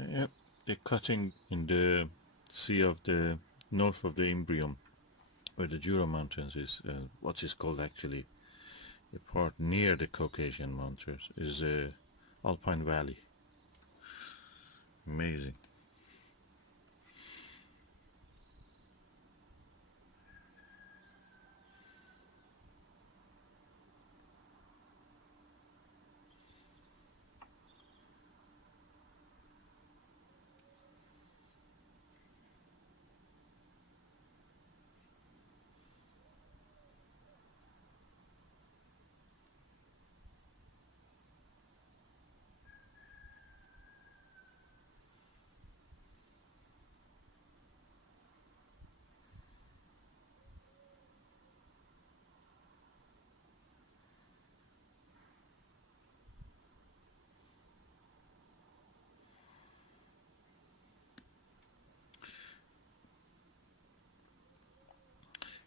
Yep, they're cutting in the sea of the north of the Imbrium, where the Jura Mountains is. What is called actually a part near the Caucasian Mountains is Alpine Valley. Amazing.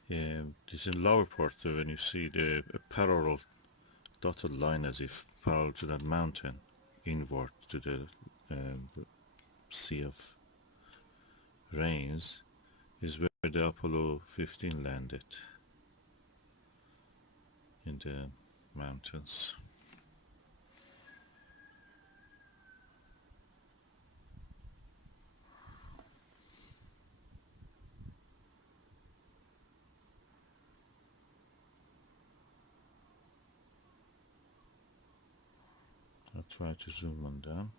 Yeah, this is lower part when you see the parallel dotted line as if parallel to that mountain, inward to the Sea of Rains, is where the Apollo 15 landed in the mountains. I'll try to zoom on them.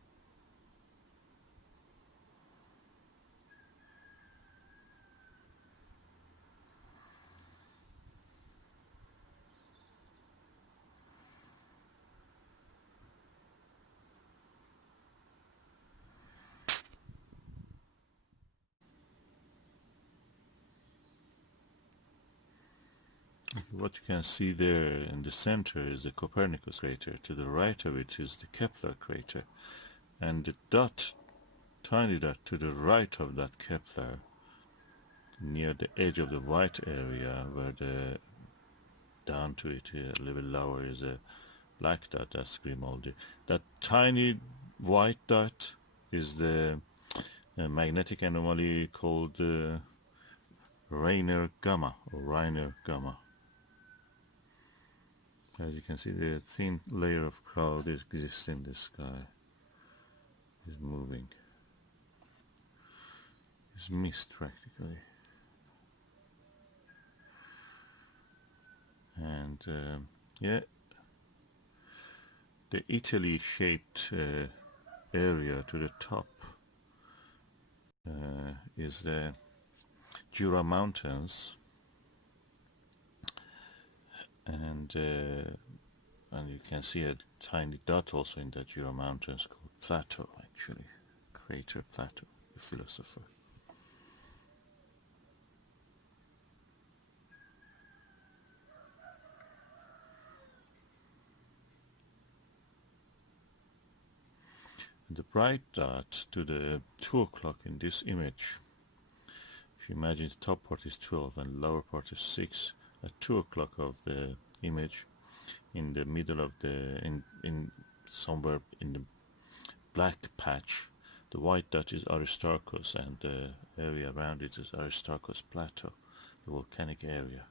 What you can see there in the center is the Copernicus crater. To the right of it is the Kepler crater. And the dot, tiny dot to the right of that Kepler, near the edge of the white area where the down to it a little bit lower is a black dot, that's Grimaldi. That tiny white dot is the magnetic anomaly called Rainer Gamma or Reiner Gamma. As you can see, the thin layer of cloud exists in the sky. Is moving. It's mist practically. And yeah, the Italy-shaped area to the top is the Jura Mountains, and you can see a tiny dot also in the Jura Mountains called Plato, actually, crater Plato, the philosopher. The bright dot to the 2 o'clock in this image, if you imagine the top part is 12 and lower part is 6, at 2 o'clock of the image, in the middle of the, in somewhere in the black patch, the white dot is Aristarchus, and the area around it is Aristarchus Plateau, the volcanic area.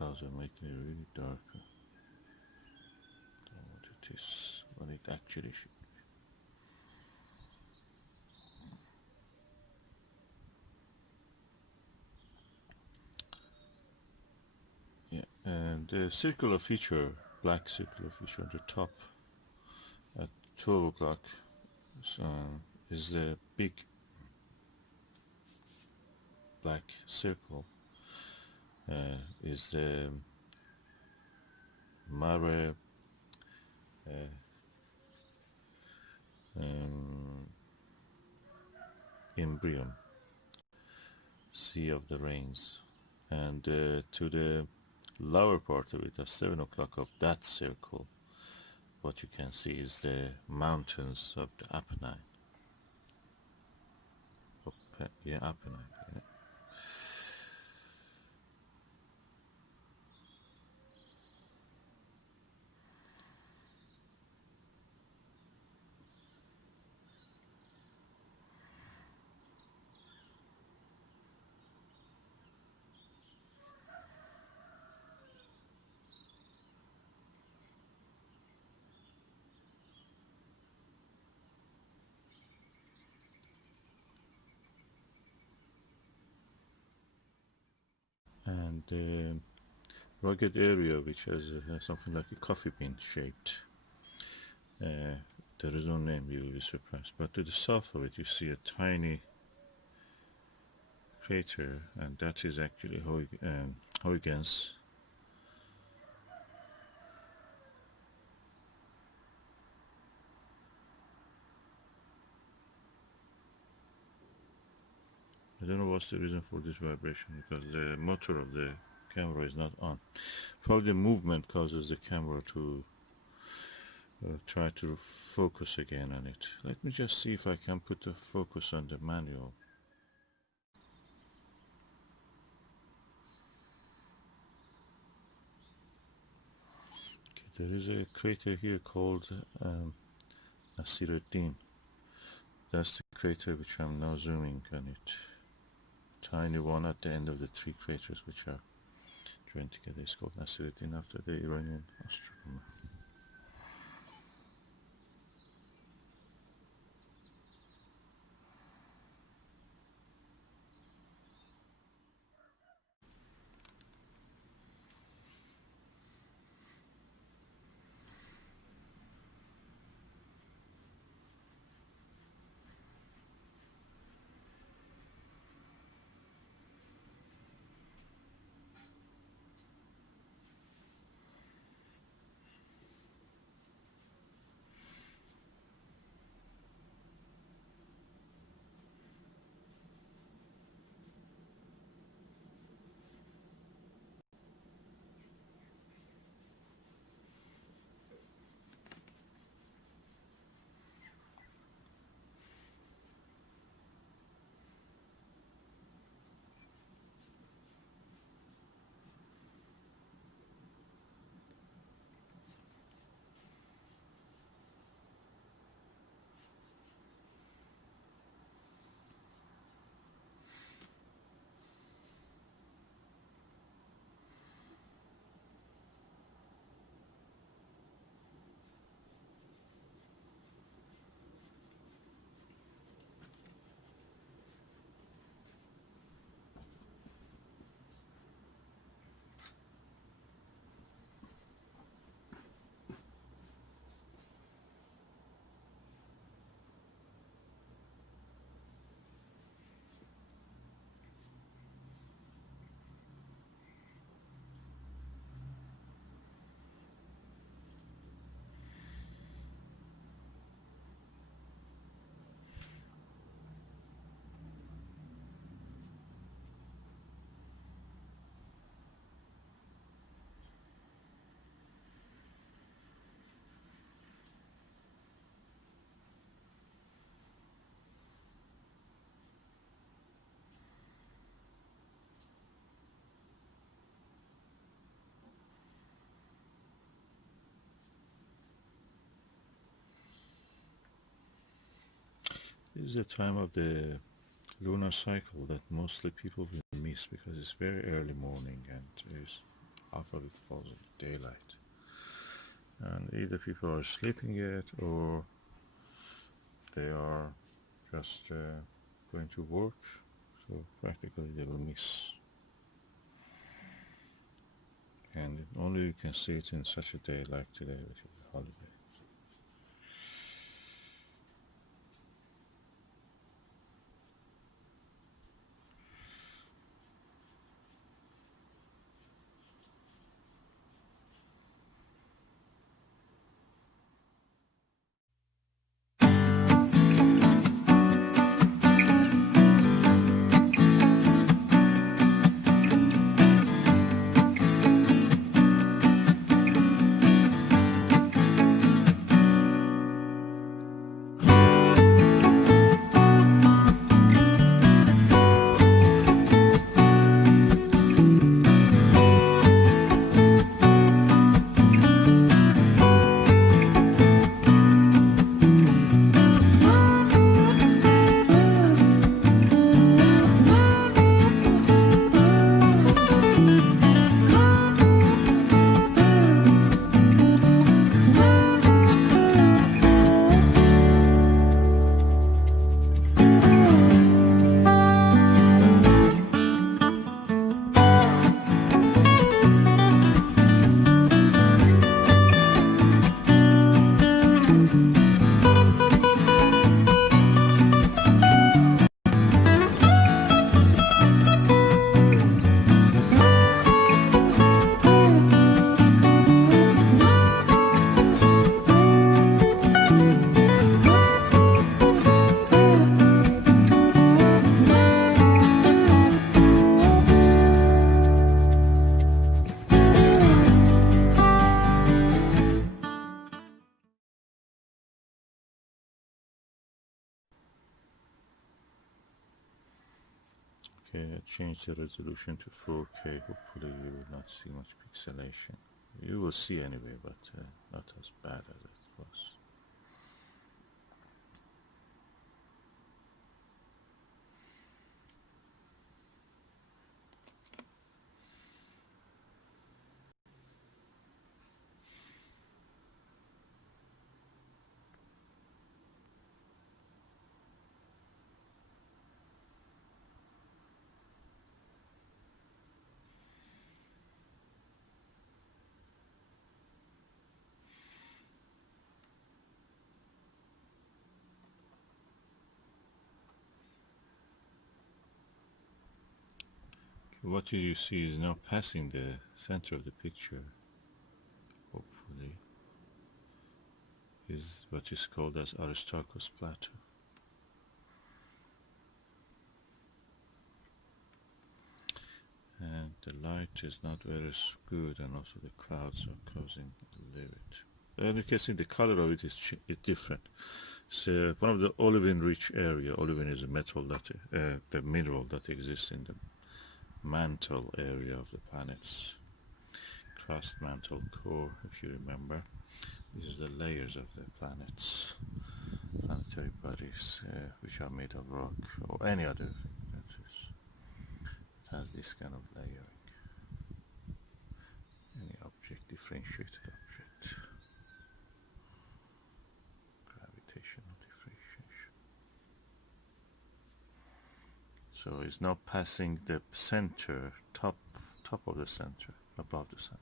because I'm making it really dark. I don't know what it is, what it actually should be. Yeah, and the circular feature, black circular feature on the top at 12 o'clock is the big black circle, is the Mare Imbrium, Sea of the Rains. And to the lower part of it, at 7 o'clock of that circle, what you can see is the mountains of the Apennine. Apennine. Yeah. And the rugged area, which has something like a coffee bean shaped. There is no name, you will be surprised. But to the south of it, you see a tiny crater, and that is actually Huygens. I don't know what's the reason for this vibration, because the motor of the camera is not on. Probably the movement causes the camera to try to focus again on it. Let me just see if I can put the focus on the manual. Okay, there is a crater here called Nasiruddin. That's the crater which I'm now zooming on it. Tiny one at the end of the three craters which are joined together. It's called Nasiruddin after the Iranian astronomer. This is the time of the lunar cycle that mostly people will miss because it's very early morning and there's half of it falls in the daylight. And either people are sleeping yet or they are just going to work, so practically they will miss. And only you can see it in such a day like today, which is a holiday. Okay, I changed the resolution to 4K. Hopefully you will not see much pixelation. You will see anyway, but not as bad as it was. What you see is now passing the center of the picture, hopefully, is what is called as Aristarchus plateau. And the light is not very good, and also the clouds are causing a little bit. And you can see the color of it is different. So one of the olivine-rich area. Olivine is a metal that the mineral that exists in the mantle area of the planet's crust, mantle, core, if you remember. These are the layers of the planet's planetary bodies, which are made of rock or any other thing that has this kind of layering. Any object, differentiated object, gravitational differentiation. So it's now passing the center, top of the center, above the center.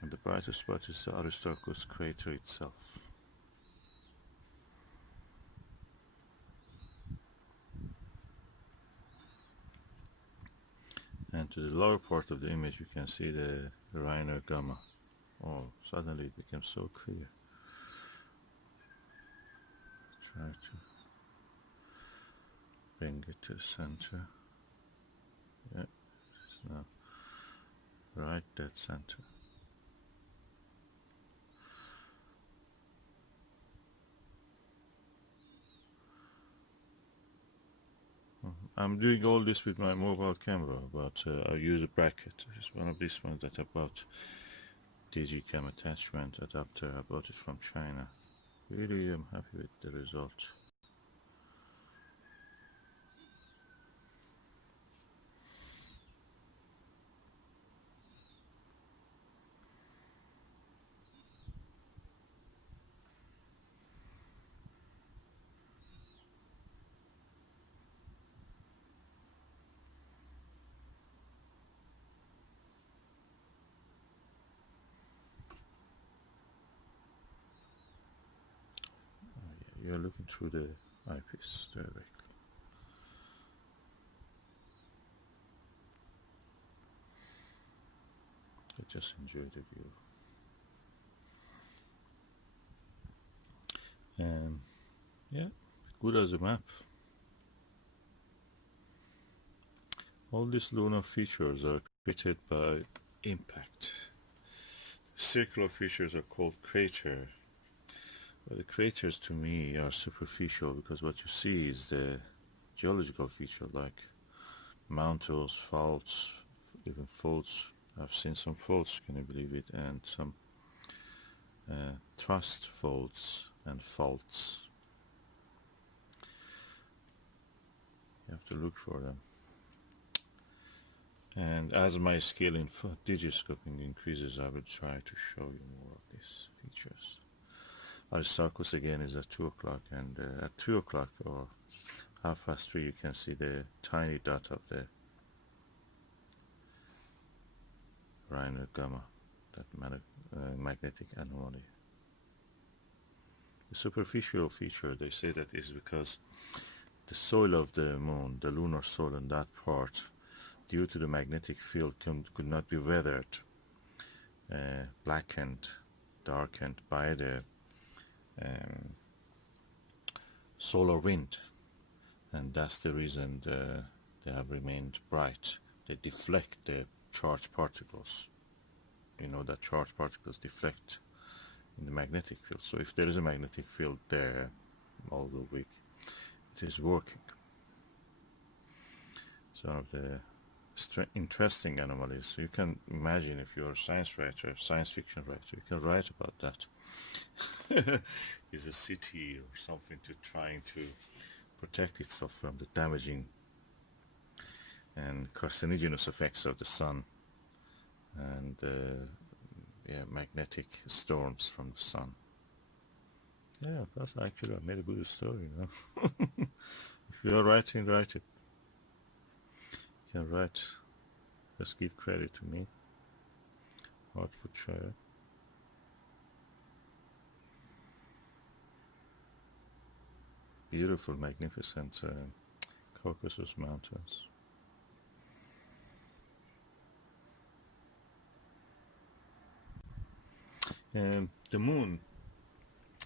And the brightest spot is the Aristarchus crater itself. And to the lower part of the image you can see the Reiner Gamma. Oh, suddenly it became so clear. Try to bring it to the center. Yeah, it's now right dead center. I'm doing all this with my mobile camera, but I use a bracket. It's one of these ones that I bought, Digicam attachment adapter. I bought it from China. Really, I'm happy with the result. you're looking through the eyepiece directly. So just enjoy the view. And yeah, good as a map. All these lunar features are created by impact. Circular features are called crater. But the craters to me are superficial because what you see is the geological feature like mountains, faults, even faults. I've seen some faults, can you believe it, and some thrust faults and faults. You have to look for them. And as my skill in digiscoping increases, I will try to show you more of these features. Aristarchus again is at 2 o'clock, and at 3 o'clock or 3:30 you can see the tiny dot of the Rhino gamma, that magnetic anomaly. The superficial feature, they say that is because the soil of the moon, the lunar soil in that part, due to the magnetic field, could not be weathered, blackened, darkened by the solar wind, and that's the reason they have remained bright. They deflect the charged particles. You know that charged particles deflect in the magnetic field. So if there is a magnetic field there all the week, it is working. So the interesting anomalies. You can imagine if you're a science writer, science fiction writer, you can write about that. Is a city or something to trying to protect itself from the damaging and carcinogenous effects of the sun and magnetic storms from the sun. Yeah, that's actually I made a good story, you know. If you're writing, write it. You can write, just give credit to me. Hertfordshire. Beautiful, magnificent Caucasus Mountains. The moon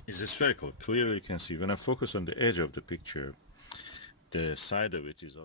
is spherical. Clearly you can see when I focus on the edge of the picture, the side of it is